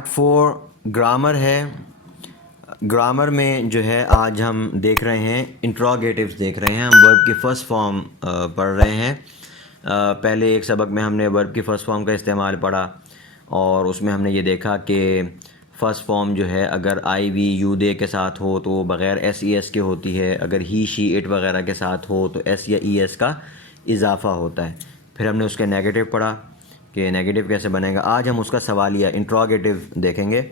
Part 4 grammar ہے. Grammar میں جو ہے آج ہم دیکھ رہے ہیں انٹروگیٹیوز دیکھ رہے ہیں. ہم ورب کی فرسٹ فارم پڑھ رہے ہیں. پہلے ایک سبق میں ہم نے ورب کی فرسٹ فارم کا استعمال پڑھا اور اس میں ہم نے یہ دیکھا کہ فرسٹ فارم جو ہے اگر آئی وی یو دے کے ساتھ ہو تو وہ بغیر ایس ای ایس کے ہوتی ہے. اگر ہی شی اٹ وغیرہ کے ساتھ ہو تو ایس یا ای ایس کا اضافہ ہوتا ہے. پھر ہم نے اس کے نیگیٹو پڑھا کہ نیگیٹو کیسے بنے گا. آج ہم اس کا سوالیہ انٹروگیٹیو دیکھیں گے.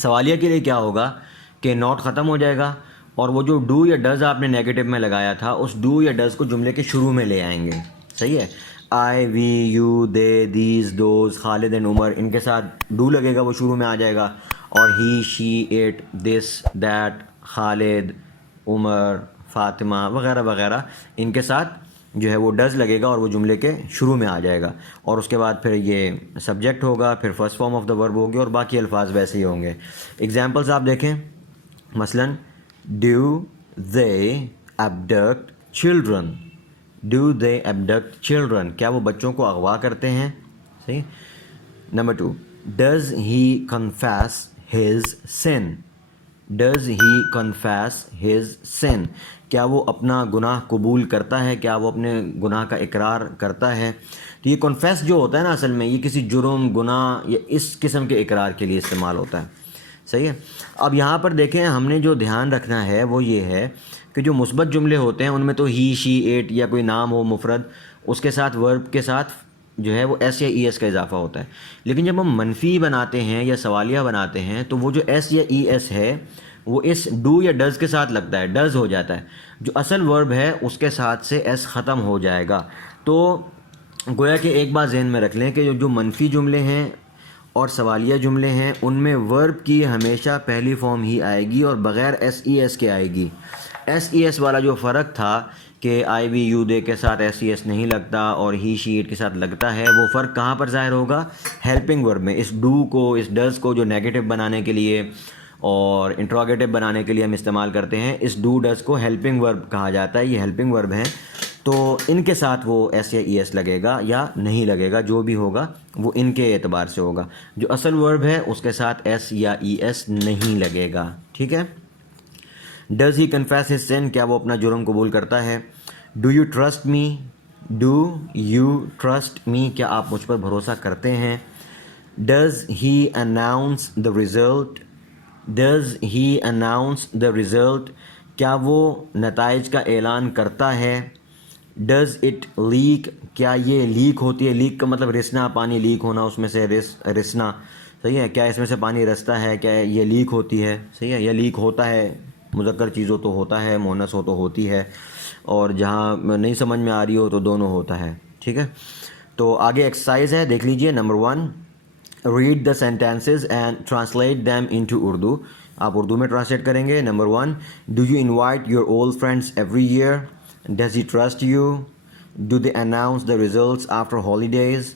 سوالیہ کے لیے کیا ہوگا کہ نوٹ ختم ہو جائے گا اور وہ جو ڈو یا ڈز آپ نے نیگیٹو میں لگایا تھا اس ڈو یا ڈز کو جملے کے شروع میں لے آئیں گے. صحیح ہے. I we you they these those Khalid and Umar ان کے ساتھ ڈو لگے گا وہ شروع میں آ جائے گا. اور ہی شی اٹ دس دیٹ خالد عمر فاطمہ وغیرہ وغیرہ ان کے ساتھ جو ہے وہ ڈز لگے گا اور وہ جملے کے شروع میں آ جائے گا. اور اس کے بعد پھر یہ سبجیکٹ ہوگا, پھر فرسٹ فارم آف دا ورب ہوگی اور باقی الفاظ ویسے ہی ہوں گے. ایگزامپلس آپ دیکھیں. مثلا do they abduct children. Do they abduct children, کیا وہ بچوں کو اغوا کرتے ہیں. صحیح. Number 2, does he confess his sin. Does he confess his sin, کیا وہ اپنا گناہ قبول کرتا ہے, کیا وہ اپنے گناہ کا اقرار کرتا ہے. تو یہ کنفیس جو ہوتا ہے نا اصل میں یہ کسی جرم گناہ یا اس قسم کے اقرار کے لیے استعمال ہوتا ہے. صحیح ہے. اب یہاں پر دیکھیں ہم نے جو دھیان رکھنا ہے وہ یہ ہے کہ جو مثبت جملے ہوتے ہیں ان میں تو ہی شی اٹ یا کوئی نام ہو مفرد اس کے ساتھ ورب کے ساتھ جو ہے وہ ایس یا ای ایس کا اضافہ ہوتا ہے. لیکن جب ہم منفی بناتے ہیں یا سوالیہ بناتے ہیں تو وہ جو ایس یا ای ایس ہے وہ اس ڈو یا ڈز کے ساتھ لگتا ہے, ڈز ہو جاتا ہے. جو اصل ورب ہے اس کے ساتھ سے ایس ختم ہو جائے گا. تو گویا کہ ایک بات ذہن میں رکھ لیں کہ جو منفی جملے ہیں اور سوالیہ جملے ہیں ان میں ورب کی ہمیشہ پہلی فارم ہی آئے گی اور بغیر ایس ای ایس کے آئے گی. ایس ای ایس والا جو فرق تھا کہ آئی وی یو دے کے ساتھ ایس ای ایس نہیں لگتا اور ہی شی اٹ کے ساتھ لگتا ہے, وہ فرق کہاں پر ظاہر ہوگا؟ ہیلپنگ ورب میں. اس ڈو کو اس ڈز کو جو نیگیٹو بنانے کے لیے اور انٹروگیٹو بنانے کے لیے ہم استعمال کرتے ہیں, اس ڈو ڈز کو ہیلپنگ ورب کہا جاتا ہے. یہ ہیلپنگ ورب ہیں تو ان کے ساتھ وہ ایس یا ای ایس لگے گا یا نہیں لگے گا, جو بھی ہوگا وہ ان کے اعتبار سے ہوگا. جو اصل ورب ہے اس کے ساتھ ایس یا ای ایس نہیں لگے گا. ٹھیک ہے. Does he confess his son, کیا وہ اپنا جرم قبول کرتا ہے. Do you trust me. Do you trust me, کیا آپ مجھ پر بھروسہ کرتے ہیں. Does he announce the result. Does he announce the result, کیا وہ نتائج کا اعلان کرتا ہے. ڈز اٹ لیک, کیا یہ لیک ہوتی ہے. لیک کا مطلب رسنا, پانی لیک ہونا, اس میں سے رسنا. صحیح ہے. کیا اس میں سے پانی رستا ہے, کیا یہ لیک ہوتی ہے. صحیح ہے. یا لیک ہوتا ہے, مذکر چیز ہو تو ہوتا ہے, مؤنث ہو تو ہوتی ہے, اور جہاں نہیں سمجھ میں آ رہی ہو تو دونوں ہوتا ہے. ٹھیک ہے. تو آگے ایکسرسائز ہے, دیکھ لیجئے. Number 1, read the sentences and translate them into Urdu. آپ اردو میں ٹرانسلیٹ کریں گے. Number 1, do you invite your old friends every year. Does he trust you. Do they announce the results after holidays.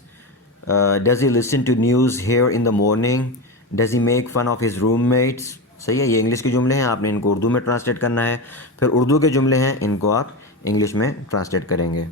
Does he listen to news here in the morning. Does he make fun of his roommates. صحیح ہے. یہ English کے جملے ہیں, آپ نے ان کو اردو میں ٹرانسلیٹ کرنا ہے. پھر اردو کے جملے ہیں, ان کو آپ انگلش میں ٹرانسلیٹ کریں گے.